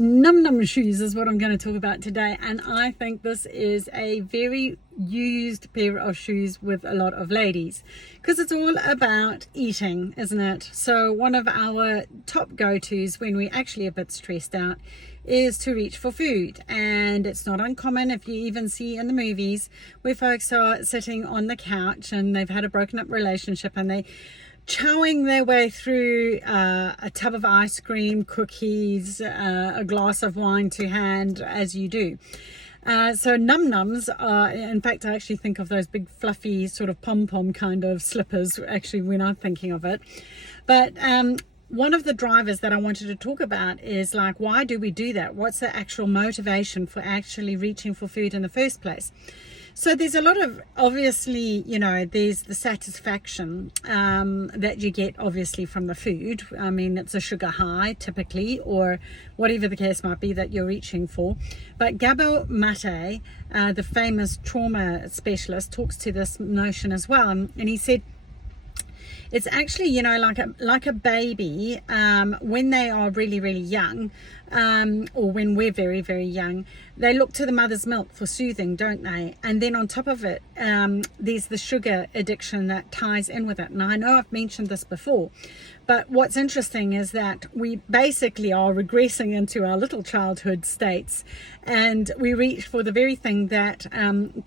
Nom Shoes is what I'm going to talk about today, and I think this is a very used pair of shoes with a lot of ladies because it's all about eating, isn't it? So one of our top go-tos when we're actually a bit stressed out is to reach for food, and it's not uncommon if you even see in the movies where folks are sitting on the couch and they've had a broken up relationship and they chowing their way through a tub of ice cream, cookies, a glass of wine to hand, as you do. So num-nums are, in fact, I actually think of those big fluffy sort of pom-pom kind of slippers actually when I'm thinking of it. But one of the drivers that I wanted to talk about is like, why do we do that? What's the actual motivation for actually reaching for food in the first place? So there's a lot of, obviously, you know, there's the satisfaction that you get obviously from the food. I mean, it's a sugar high typically, or whatever the case might be that you're reaching for. But Gabor Mate, the famous trauma specialist, talks to this notion as well. And he said, it's actually, you know, like a baby when they are really young, or when we're very young, they look to the mother's milk for soothing, don't they? And then on top of it, there's the sugar addiction that ties in with it. And I know I've mentioned this before, but what's interesting is that we basically are regressing into our little childhood states, and we reach for the very thing that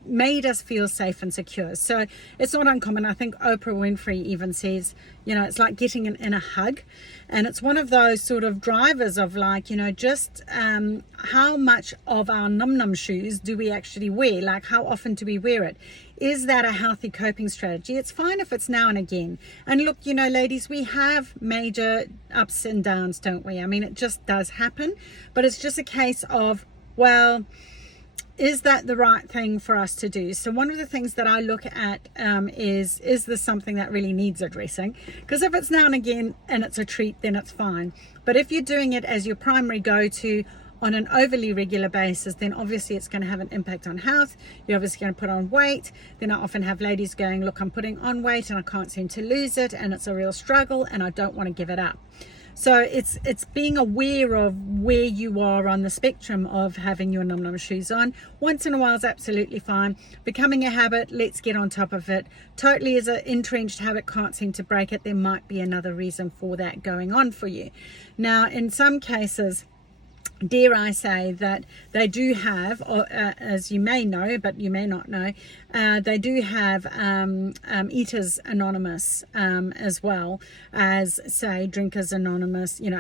made us feel safe and secure. So it's not uncommon. I think Oprah Winfrey even says, you know, it's like getting an inner hug. And it's one of those sort of drivers of like, you know, just how much of our num shoes do we actually wear? Like, how often do we wear it? Is that a healthy coping strategy? It's fine if it's now and again. And look, you know, ladies, we have major ups and downs, don't we? I mean, it just does happen. But it's just a case of, well, is that the right thing for us to do? So one of the things that I look at is this something that really needs addressing? Because if it's now and again and it's a treat, then it's fine. But if you're doing it as your primary go-to on an overly regular basis, then obviously it's going to have an impact on health. You're obviously going to put on weight. Then I often have ladies going, look, I'm putting on weight and I can't seem to lose it, and it's a real struggle and I don't want to give it up. So it's being aware of where you are on the spectrum of having your num shoes on. Once in a while is absolutely fine. Becoming a habit, let's get on top of it. Totally as an entrenched habit, can't seem to break it, there might be another reason for that going on for you. Now, in some cases, dare I say that they do have, as you may know, but you may not know, they do have Eaters Anonymous as well as, say, Drinkers Anonymous, you know,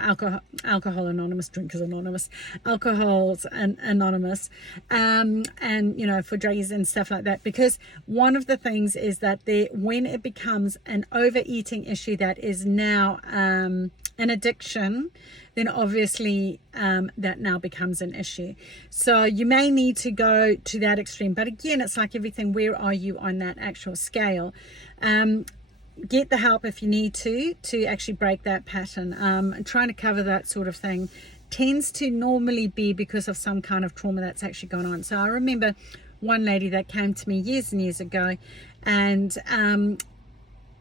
Alcohol Anonymous, Drinkers Anonymous, Alcohols Anonymous, and, you know, for druggies and stuff like that. Because one of the things is that when it becomes an overeating issue that is now an addiction, then obviously that now becomes an issue. So you may need to go to that extreme. But again, it's like everything, where are you on that actual scale? Get the help if you need to actually break that pattern. And trying to cover that sort of thing tends to normally be because of some kind of trauma that's actually gone on. So I remember one lady that came to me years and years ago, and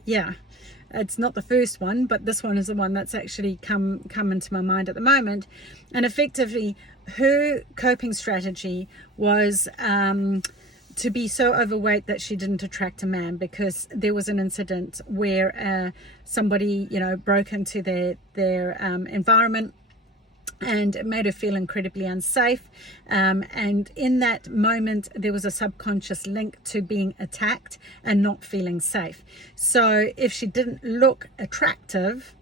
yeah, it's not the first one, but this one is the one that's actually come into my mind at the moment. And effectively, her coping strategy was to be so overweight that she didn't attract a man, because there was an incident where somebody, you know, broke into their environment, and it made her feel incredibly unsafe, and in that moment there was a subconscious link to being attacked and not feeling safe. So if she didn't look attractive,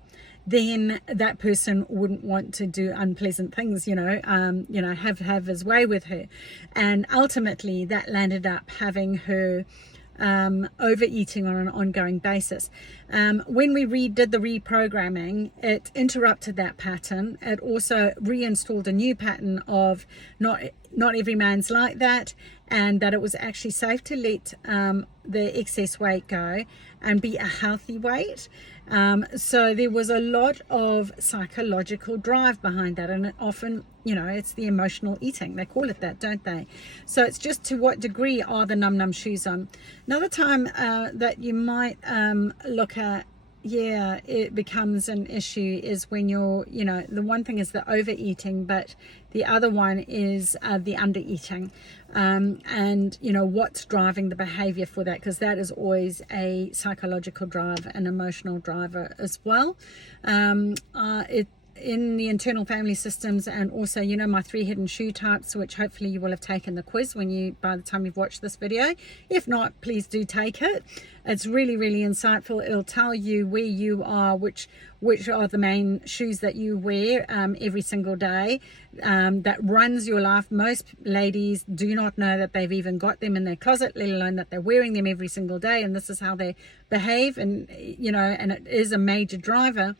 then that person wouldn't want to do unpleasant things, you know, have his way with her. And ultimately that landed up having her overeating on an ongoing basis. When we redid the reprogramming, it interrupted that pattern. It also reinstalled a new pattern of not every man's like that, and that it was actually safe to let the excess weight go and be a healthy weight. So there was a lot of psychological drive behind that, and it often, you know, it's the emotional eating, they call it that, don't they? So it's just to what degree are the num shoes on. Another time that you might look at yeah, it becomes an issue is when you're, you know, the one thing is the overeating, but the other one is the undereating. And, you know, what's driving the behavior for that, because that is always a psychological drive, an emotional driver as well. It in the internal family systems, and also, you know, my 3 hidden shoe types, which hopefully you will have taken the quiz when you, by the time you've watched this video. If not, please do take it. It's really, really insightful. It'll tell you where you are, which are the main shoes that you wear every single day, that runs your life. Most ladies do not know that they've even got them in their closet, let alone that they're wearing them every single day, and this is how they behave. And, you know, and it is a major driver.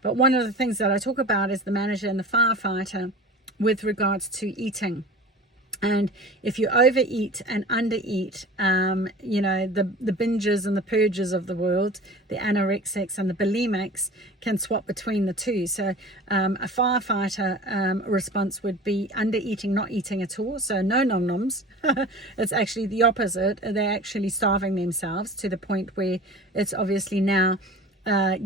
But one of the things that I talk about is the manager and the firefighter with regards to eating. And if you overeat and undereat, you know, the bingers and the purges of the world, the anorexics and the bulimics, can swap between the two. So a firefighter response would be undereating, not eating at all. So no nom noms. It's actually the opposite. They're actually starving themselves to the point where it's obviously now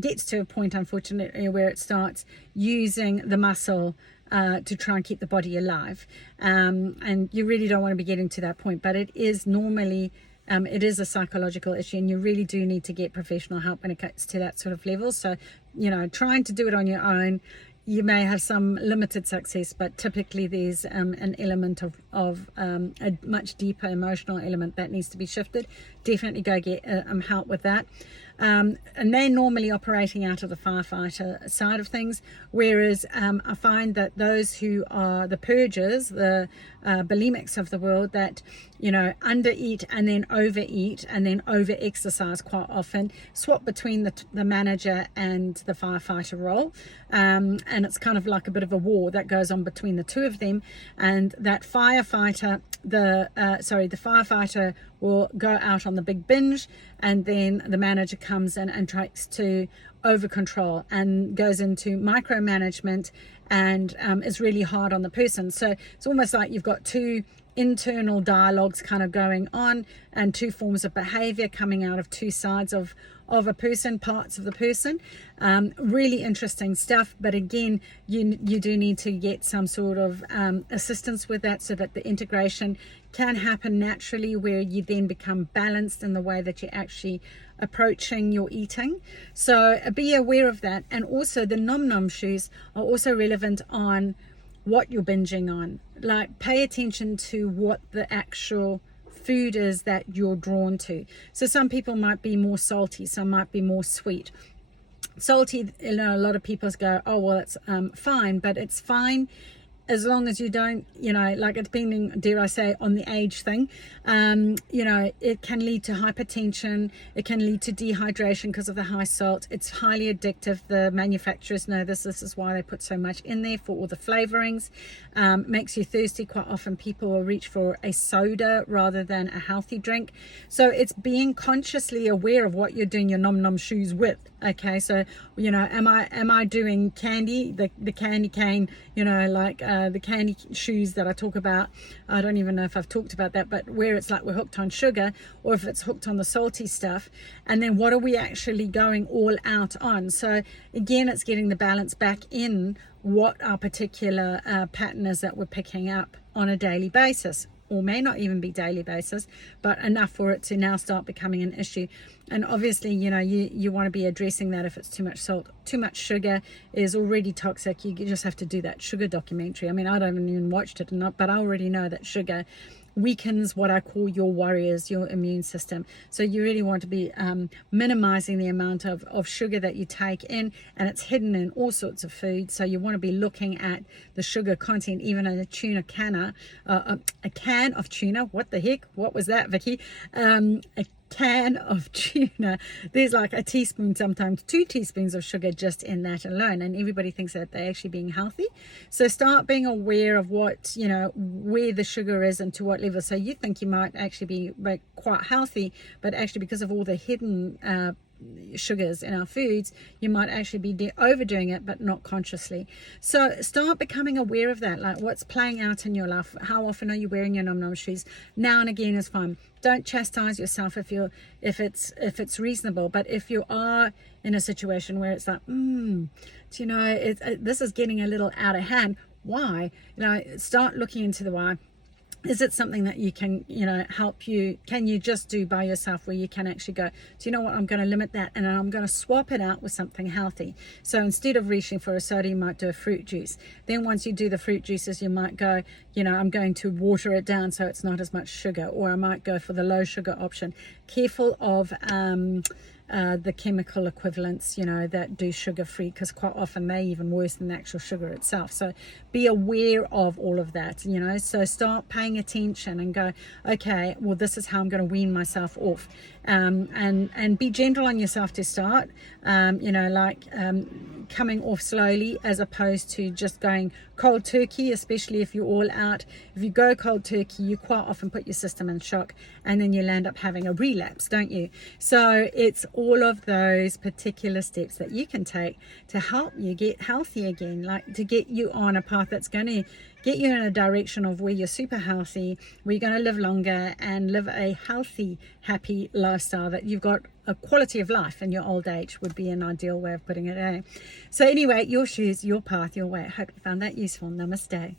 gets to a point, unfortunately, where it starts using the muscle to try and keep the body alive. And you really don't want to be getting to that point, but it is normally, it is a psychological issue, and you really do need to get professional help when it gets to that sort of level. So, you know, trying to do it on your own, you may have some limited success, but typically there's an element of a much deeper emotional element that needs to be shifted. Definitely go get help with that. And they're normally operating out of the firefighter side of things, whereas I find that those who are the purgers, the bulimics of the world, that, you know, undereat and then overeat and then over exercise quite often, swap between the manager and the firefighter role, and it's kind of like a bit of a war that goes on between the two of them. And that firefighter, the firefighter will go out on the big binge, and then the manager comes in and tries to over control and goes into micromanagement, and is really hard on the person. So it's almost like you've got two internal dialogues kind of going on, and two forms of behavior coming out of two sides of a person, parts of the person. Really interesting stuff, but again, you do need to get some sort of assistance with that, so that the integration can happen naturally, where you then become balanced in the way that you're actually approaching your eating. So be aware of that. And also the nom shoes are also relevant on what you're binging on. Like, pay attention to what the actual food is that you're drawn to. So some people might be more salty, some might be more sweet. Salty, you know, a lot of people go, oh well, it's fine, but it's fine as long as you don't, you know, like, depending, dare I say, on the age thing, you know, it can lead to hypertension, it can lead to dehydration because of the high salt. It's highly addictive. The manufacturers know this is why they put so much in there for all the flavorings. Makes you thirsty. Quite often people will reach for a soda rather than a healthy drink. So it's being consciously aware of what you're doing your nom shoes with. Okay, so, you know, am I doing candy, the candy cane, you know, like the candy shoes that I talk about? I don't even know if I've talked about that, but where it's like we're hooked on sugar, or if it's hooked on the salty stuff. And then what are we actually going all out on? So again, it's getting the balance back in what our particular pattern is that we're picking up on a daily basis, or may not even be daily basis, but enough for it to now start becoming an issue. And obviously, you know, you want to be addressing that. If it's too much salt, too much sugar is already toxic. You just have to do that sugar documentary. I mean, I haven't even watched it, but I already know that sugar weakens what I call your warriors, your immune system. So you really want to be minimizing the amount of sugar that you take in, and it's hidden in all sorts of foods. So you want to be looking at the sugar content, even in a tuna canner, a can of tuna. What the heck? What was that, Vicki? A can of tuna, there's like a teaspoon, sometimes 2 teaspoons of sugar just in that alone, and everybody thinks that they're actually being healthy. So start being aware of what, you know, where the sugar is and to what level. So you think you might actually be quite healthy, but actually because of all the hidden sugars in our foods, you might actually be overdoing it, but not consciously. So start becoming aware of that, like what's playing out in your life. How often are you wearing your Nom Shoes? Now and again is fine. Don't chastise yourself if it's reasonable. But if you are in a situation where it's like, this is getting a little out of hand. Why? Start looking into the why. Is it something that you can, help you? Can you just do by yourself, where you can actually go, do you know what, I'm going to limit that and I'm going to swap it out with something healthy. So instead of reaching for a soda, you might do a fruit juice. Then once you do the fruit juices, you might go, I'm going to water it down so it's not as much sugar, or I might go for the low sugar option. Careful of the chemical equivalents, that do sugar free, because quite often they're even worse than the actual sugar itself. So be aware of all of that, so start paying attention and go, okay, well, this is how I'm going to wean myself off, and be gentle on yourself to start, coming off slowly, as opposed to just going cold turkey, especially if you're all out. If you go cold turkey, you quite often put your system in shock, and then you'll end up having a relapse, don't you? So it's all of those particular steps that you can take to help you get healthy again, like to get you on a path that's going to get you in a direction of where you're super healthy, where you're going to live longer and live a healthy, happy lifestyle, that you've got a quality of life in your old age, would be an ideal way of putting it, eh? So anyway, your shoes, your path, your way. I hope you found that useful. Namaste.